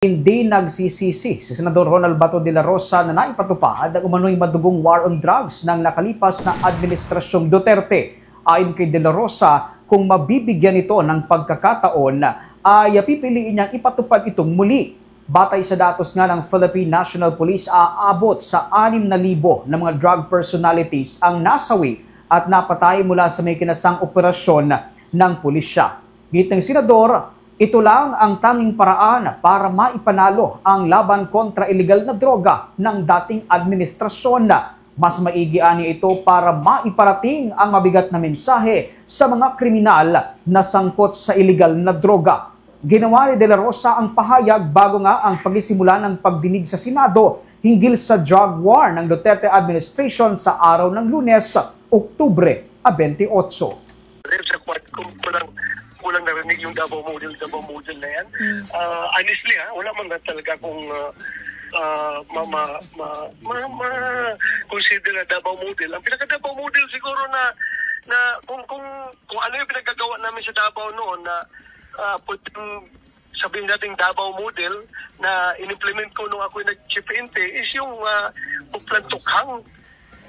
Hindi nagsisisi si Senador Ronald Bato de la Rosa na naipatupad ang umano'y madugong war on drugs ng nakalipas na Administrasyong Duterte. Ayon kay de la Rosa, kung mabibigyan ito ng pagkakataon, ay pipiliin niyang ipatupad itong muli. Batay sa datos nga ng Philippine National Police, aabot sa 6,000 na mga drug personalities ang nasawi at napatay mula sa may kinasang operasyon ng pulisya. Gitng senador, ito lang ang tanging paraan para maipanalo ang laban kontra iligal na droga ng dating administrasyon. Mas maigian niya ito para maiparating ang mabigat na mensahe sa mga kriminal na sangkot sa iligal na droga. Ginawa ni De La Rosa ang pahayag bago nga ang pagsisimula ng pagdinig sa Senado hinggil sa drug war ng Duterte administration sa araw ng Lunes, Oktubre 28. Kulang narinig yung Davao model na yan. Honestly, wala man na talaga kung consider na Davao model. Ang pinaka-Davao model siguro na kung ano yung pinagagawa namin sa Davao noon na sabihin natin Davao model na in-implement ko nung ako'y nag-chipente is yung Puplan-Tukhang.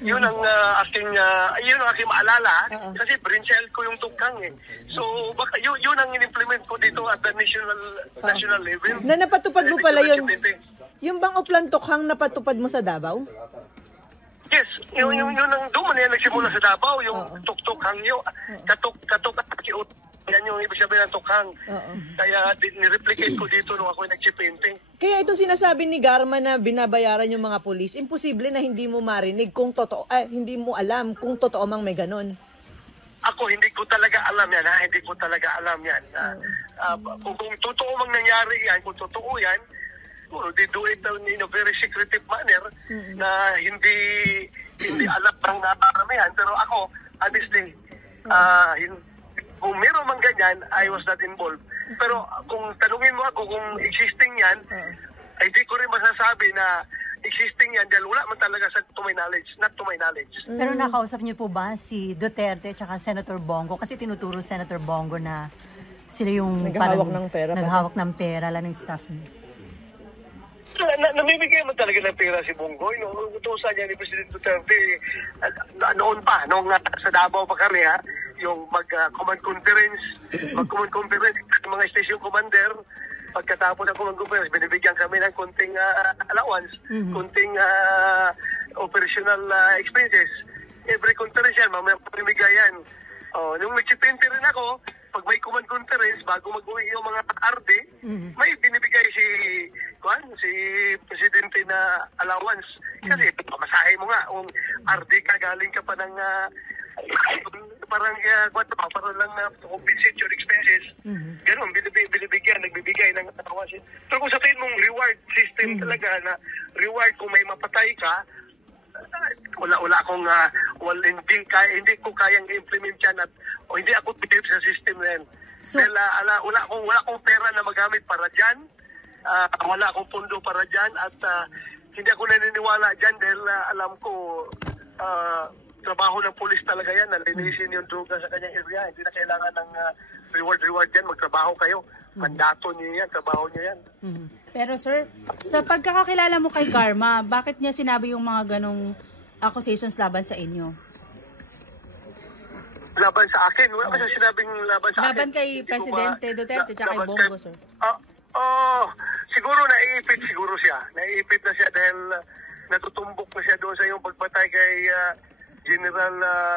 Yun ang aking maalala kasi brainchild ko yung Tukhang eh. So baka yun ang in-implement ko dito at the national level. Na napatupad mo pala yun. Yung bang Puplan-Tukhang napatupad mo sa Davao? Yes, yun ang doon yan nagsimula sa Davao, yung Tukhang yun. Katok yan yung ibig sabihin ng Tukhang. Kaya ni-replicate ko dito nung ako nag-chipente. Kaya ito sinasabi ni Garma na binabayaran yung mga pulis, imposible na hindi mo marinig kung totoo, hindi mo alam kung totoo mang may ganun. Ako, hindi ko talaga alam yan, Hindi ko talaga alam yan. Kung totoo mang nangyari yan, kung totoo yan, they do it in a very secretive manner na hindi alam ng naparamihan. Pero ako, honestly, kung meron man ganyan, I was not involved. Pero kung tanungin mo ako kung existing yan, hindi ko rin masasabi na existing yan dahil wala man talaga to my knowledge, not to my knowledge. Pero nakausap niyo po ba si Duterte at Senator Bongo? Kasi tinuturo Senator Bongo na sila yung naghahawak ng pera. Naghahawak ng pera, lalo ng staff niya. Namimigay man talaga ng pera si Bongoy. Utusan niya ni President Duterte noon pa, nung sa Davao pa kami, yung mag-command conference ng mga station commander. Pagkatapos ng command conference, binibigyan kami ng konting allowance, konting operational expenses. Every conference yan, mamaya pamimigay yan. Nung nag-chipente rin ako, pag may command conference, bago mag-uwi yung mga RD, may binibigay si Presidente na allowance. Kasi pamasahe mo nga, kung RD ka, galing ka pa ng parang lang na compensate your expenses. Ganun, nagbibigay ng allowance. Pero kung sabihin mong reward system talaga, na reward kung may mapatay ka, wala akong hindi ko kayang i-implement yan at hindi ako believe sa system na yan. Dahil wala akong pera na magamit para dyan, wala akong pondo para dyan at hindi ako naniniwala dyan dahil alam ko trabaho ng pulis talaga yan, nalinisin yung droga sa kanyang area. Hindi na kailangan ng reward yan, magtrabaho kayo. Mandato niyo yan, trabaho niyo yan. Pero sir, sa pagkakakilala mo kay Garma, bakit niya sinabi yung mga ganong accusations laban sa inyo? Laban sa akin? Wala ba siya sinabing laban sa akin? Laban kay Presidente Duterte at kay Bongo, sir. Siguro naiipit siya. Naiipit na siya dahil natutumbok na siya doon sa yung pagpatay kay General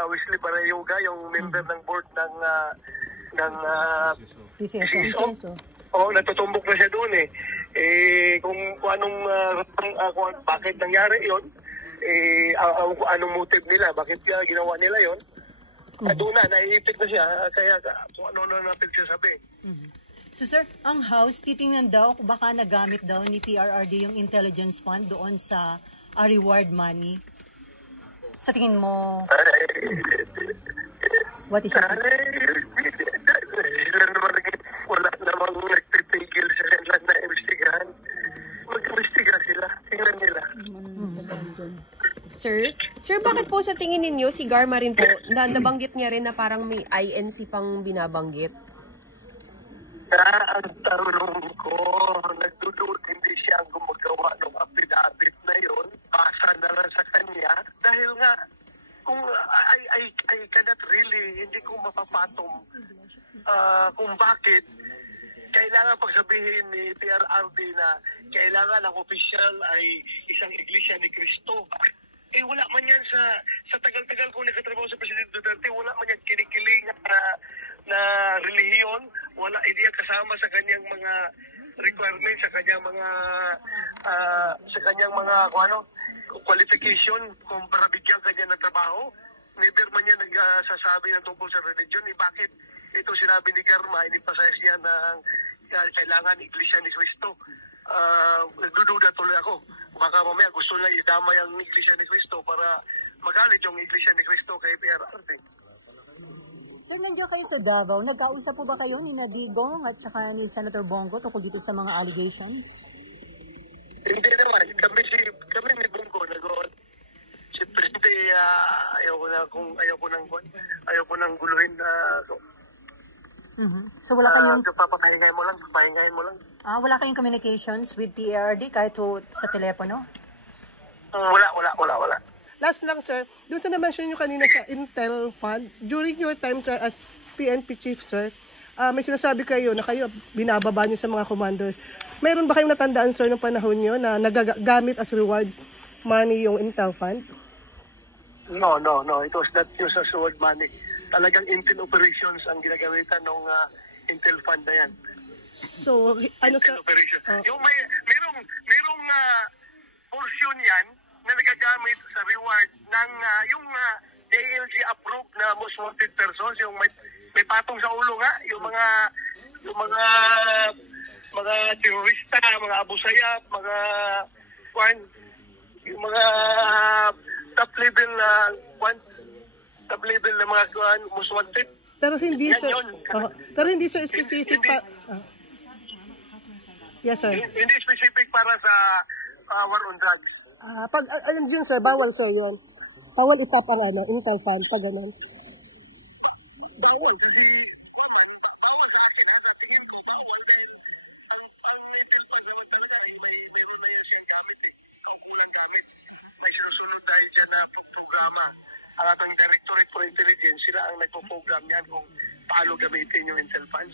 Wesley Barayoga, yung member ng board ng PCSO. Natutumbok na siya doon eh. Kung bakit nangyari yon, kung anong motive nila, bakit ginawa nila yon, doon na, naiipit na siya, kaya kung ano na pinagsasabi. So sir, ang House, titingnan daw kung baka nagamit daw ni PRRD yung intelligence fund doon sa reward money. Sa tingin mo, what is your wala namang nagpipigil sa kanila na investigahan. Mag-investiga sila. Tingnan nila. Sir, bakit po sa tingin ninyo si Garma rin po, nabanggit niya rin na parang may INC pang binabanggit? Ang tanong ko, nagdududa siyang gumagawa ng affidavit na yun, basa na lang sa kanya, dahil nga, kung I cannot really, hindi ko mapapatong kung bakit kailangan pagsabihin ni PRRD na kailangan ang official ay isang Iglesia ni Cristo. Wala man yan sa tagal-tagal kong nakatrabaho sa Presidente Duterte, wala man yan kinikiling na relihiyon, hindi yan kasama sa kanyang mga requirements, sa kanyang mga qualification kung para bigyan kanya ng trabaho. Never man yan nagsasabi ng tungkol sa religion. Bakit ito sinabi ni Garma, inipasayas niya na kailangan Iglesia ni Cristo? Nagdududa tuloy ako. Baka mamaya gusto na idamay ang Iglesia ni Cristo para magalit yung Iglesia ni Cristo kay PRRD. Sir, nandiyan kayo sa Davao. Nagkausap po ba kayo ni Nadigong at saka ni Senator Bongo tungkol dito sa mga allegations? Hindi naman. Kami ni Bongo nag-on. Siyempre, ayaw ko nang guluhin na So wala kayong papahingahin mo lang. wala kayong communications with PRD kahit sa telepono? Wala. Last lang, sir, doon sa na-mention nyo kanina sa Intel Fund, during your time, sir, as PNP chief, sir, may sinasabi kayo na kayo binababa nyo sa mga commanders. Mayroon ba kayong natandaan, sir, ng panahon nyo na nagagamit as reward money yung Intel Fund? No. It was not used as reward money. Talagang Intel operations ang ginagamitan ng Intel Fund na yan. So, ano Intel sa... operation. Yung merong portion yan na nagagamit sa reward ng yung JLG approved na most wanted persons, yung may patong sa ulo nga, yung mga terorista, mga abusayap, yung mga top level na mga most wanted. Pero hindi, Yan sir... yun. pero hindi, sir, specific pa... Yes, sir. Hindi specific para sa war on drugs. Pag, ayun yun, sir, bawal, sir, yun. Bawal ipapara na Intel Fund, pag ganun. Bawal. Ang ating Directorate for Intelligence, sila ang nagpo-program niyan kung paano gamitin yung Intel Funds.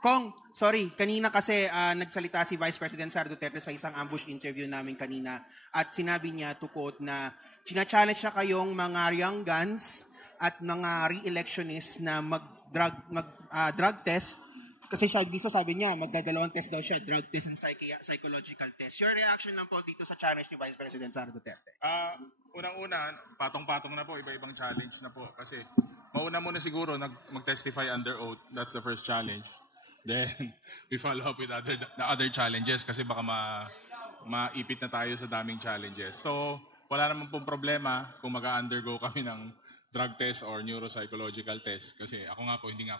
Kong, sorry, kanina kasi nagsalita si Vice President Sara Duterte sa isang ambush interview namin kanina at sinabi niya, to quote, na china-challenge siya kayong mga young guns at mga re-electionists na mag-drug test kasi siya dito sabi niya, magdadalawang test daw siya, drug test and psychological test. Your reaction lang po dito sa challenge ni Vice President Sara Duterte? Unang-una, patong-patong na po, iba-ibang challenge na po kasi mauna muna siguro mag-testify under oath, that's the first challenge. Then, we follow up with the other challenges kasi baka maipit na tayo sa daming challenges. So, wala naman pong problema kung mag-undergo kami ng drug test or neuropsychological test. Kasi ako nga po, hindi nga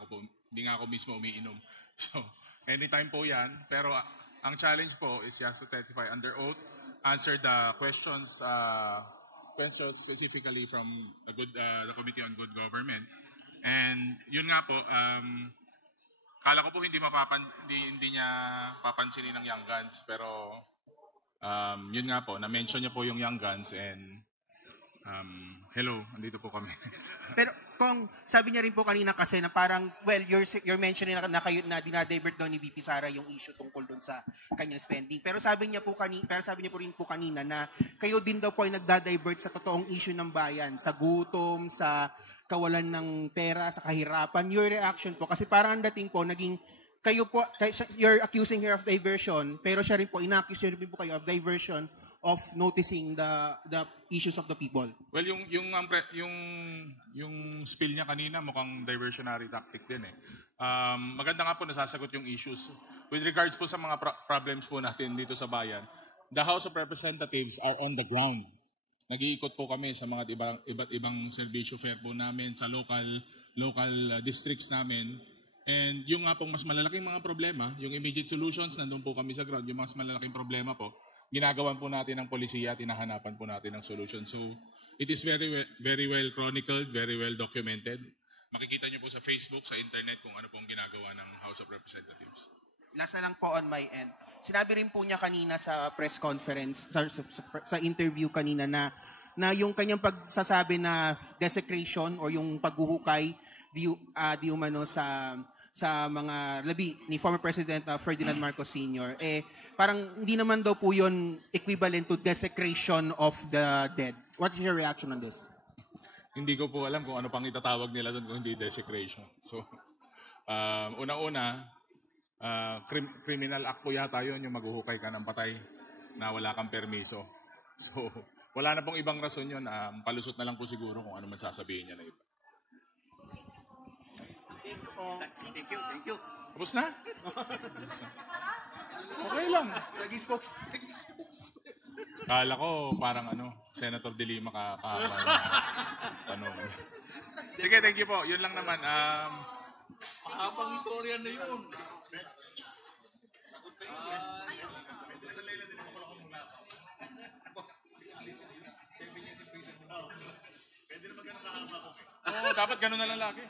ako mismo umiinom. So, anytime po yan. Pero ang challenge po is just to testify under oath, answer the questions specifically from the Committee on Good Government. And yun nga po, kala ko po hindi niya papansinin ng Young Guns, pero yun nga po, na-mention niya po yung Young Guns and hello, andito po kami. Pero kung sabi niya rin po kanina kasi na parang, well, you're mentioning na kayo na dinadivert daw ni VP Sara yung issue tungkol doon sa kanyang spending. Pero sabi niya po rin po kanina na kayo din daw po ay nagdadivert sa totoong issue ng bayan, sa gutom, sa kawalan ng pera, sa kahirapan. Your reaction po, kasi parang ang dating po, naging, kayo po, you're accusing her of diversion, pero siya rin po, ina-accuse rin po kayo of diversion of noticing the issues of the people. Well, yung spill niya kanina, mukhang diversionary tactic din eh. Maganda nga po nasasagot yung issues. With regards po sa mga problems po natin dito sa bayan, the House of Representatives are on the ground. Nag-iikot po kami sa mga iba't ibang serbisyo fair po namin, sa local districts namin. And yung nga pong mas malalaking mga problema, yung immediate solutions, nandun po kami sa ground, yung mas malalaking problema po, ginagawan po natin ng polisiya at hinahanapan po natin ng solution. So, it is very well chronicled, very well documented. Makikita niyo po sa Facebook, sa internet kung ano po ang ginagawa ng House of Representatives. Last na lang po on my end. Sinabi rin po niya kanina sa press conference, sa interview kanina na yung kanyang pagsasabi na desecration or yung paghuhukay di umano sa mga labi ni former President Ferdinand Marcos Sr. Parang hindi naman daw po yun equivalent to desecration of the dead. What is your reaction on this? Hindi ko po alam kung ano pang itatawag nila doon kung hindi desecration. So, una-una, criminal act po yata yun, yung maghuhukay ka ng patay na wala kang permiso. So, wala na pong ibang rason yun. Palusot na lang po siguro kung ano man sasabihin niya na iba. Thank you. Tapos na? Okay lang. Nag-spokes. Kala ko parang Senator De Lima kahapon. Tanong. Sige, thank you po. Yun lang naman. Mahabang istorya na yun. Dapat ganun na lang lagi.